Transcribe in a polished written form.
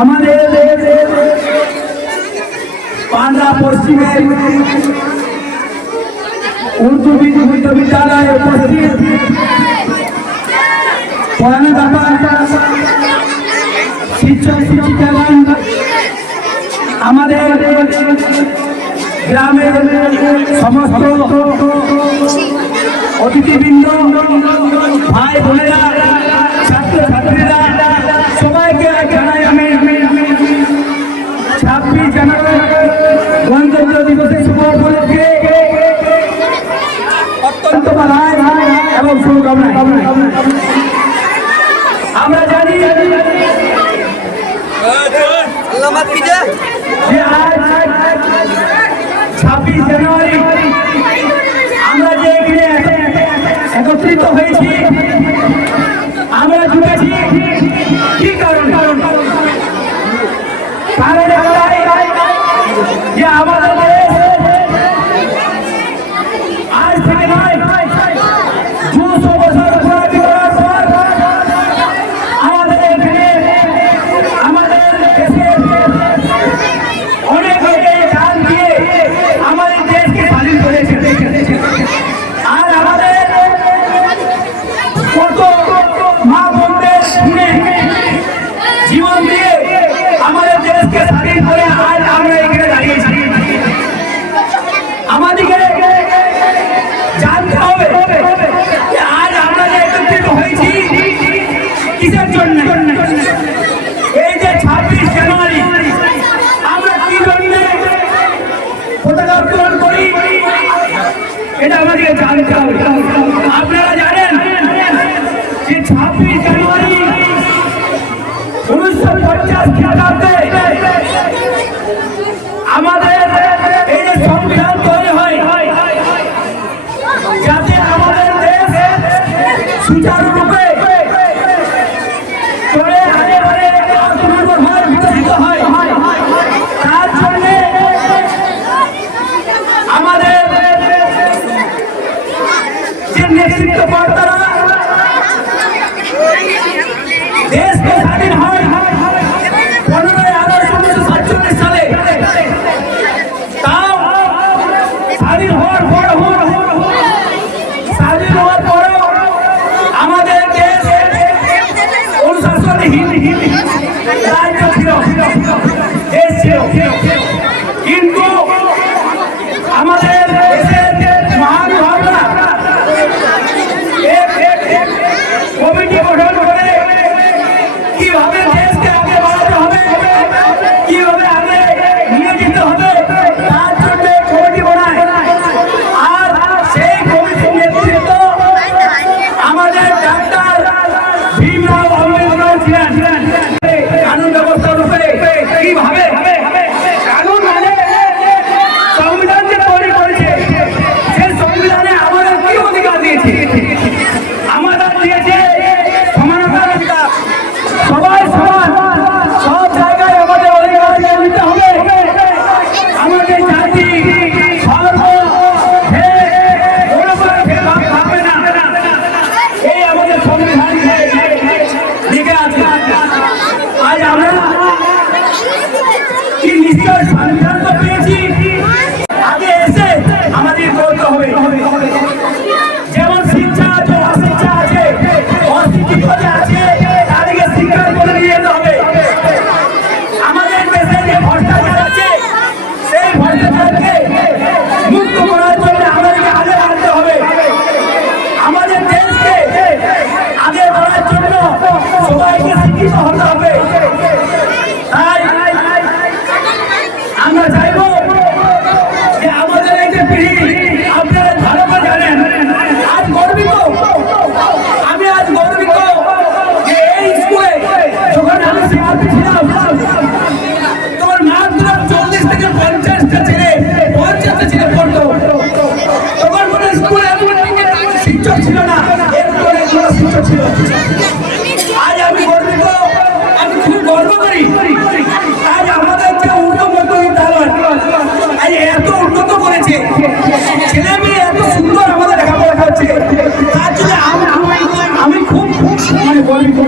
আমাদের পান্ডা পশ্চিমের উর্দু বিশ্ববিদ্যালয়ে উপস্থিত শিক্ষক শিক্ষিকাগণ, আমাদের গ্রামের সমস্ত অতিথিবৃন্দ, ভাই বোনেরা, ছাত্রছাত্রীরা, সবাইকে জানাই আমি 26 জানুয়ারি গণতন্ত্র দিবসের শুভ উপলক্ষে অত্যন্ত বাধাই এবং শুভকামনা। আমরা জানি যে আজ 26 জানুয়ারি আমরা যে এখানে একত্রিত হয়েছি, আমরা জুটেছি কি কারণ? কারণ একটাই যে আমাদের দেশ আজ থেকে নয় 200 বছর পুরানি করার পর আমাদের এখানে আমাদের দেশের অনেক লোকে জান দিয়ে আমাদের দেশকে স্বাধীন করেছে। আর আমাদের কত মা বোনদের শুনে জীবন দিয়ে আমাদের দেশকে স্বাধীন করে আজ আমরা এখানে দাঁড়িয়েছি। আমাদেরকে জানতে হবে যে আজ আমরা যে একত্রিত হয়েছি কিসের জন্য। এই যে 26 জানুয়ারি আমরা কি জন্য পতাকা উত্তোলন করি, এটা আমাদেরকে জানতে হবে। আপনারা জানেন যে 26 জানুয়ারি 1950 খ্রিস্টাব্দে আমাদের এই যে সংবিধান তৈরি হয়, যাতে আমাদের দেশ সুচারুরূপে চলে একেবারে আত্মনির্ভর হয়, বিকশিত হয়, তার জন্য আমাদের যে নেতৃত্বকর্তারা দেশকে স্বাধীন হয় 15ই আগস্ট 1947 সালে। তাও স্বাধীন হওয়ার পরেও আমাদের দেশ অনুশাসনহীন রাজ্য ছিল, দেশ ছিল। কিন্তু আমাদের দেশের মহানুভাবরা কমিটি গঠন করে কিভাবে দেশকে আগে বাড়াতে হবে, কিভাবে আগে নিয়ে যেতে হবে, তার জন্য কমিটি বানায়। আর সেই কমিটির নেতৃত্ব আমাদের ডাক্তার ভীমরাও আম্বেদকর ছিলেন। কানুন ব্যবস্থার উপরে কিভাবে কানুন মানে সংবিধান যে তৈরি করেছে, সেই সংবিধানে আমাদের কি অধিকার দিয়েছে? আমাদের দিয়েছে সমানতার অধিকার, সবাই সমান, সব জায়গায় আমাদের অধিকার নিতে হবে। আমাদের জাতি ধর্ম থাকবে না, এই আমাদের সংবিধান লিখে আছে। আজ আমরা কি নিশ্চয় সংবিধান তো পেয়েছি, আগে এসে আমাদের করতে হবে। যেমন শিক্ষা আছে, অশিক্ষা আছে, অশিক্ষিত আছে, তাদেরকে শিক্ষার করে নিয়ে যেতে হবে। আমাদের দেশে যে ভ্রষ্টাচার আছে, সেই ভ্রষ্টাচারকে মুক্ত করার জন্য আমাদেরকে আগে আনতে হবে। আমাদের দেশকে আগে করার জন্য সবাইকে শিক্ষিত হতে হবে। তাই আমরা চাইব যে আমাদের এই যে পিঢ়ি, আপনারা ভালো করে জানেন, আজ গর্বিত, আমি আজ গর্বিত যে এই স্কুলে যখন আমি শিক্ষার্থী ছিলাম তখন মাত্র 40 থেকে 50টা ছেলে পড়তো। তখন কোনো স্কুলে শিক্ষক ছিল না, এরপরে কোনো শিক্ষক ছিল। আজ আমি গর্বিত, আমি খুব গর্ব করি। আজ আমাদের যে উন্নত বিদ্যালয় আজ এত উন্নত করেছে, ছেলে মেয়ে এত সুন্দর আমাদের লেখাপড়া করছে, তার জন্য আমি খুব গর্বিত।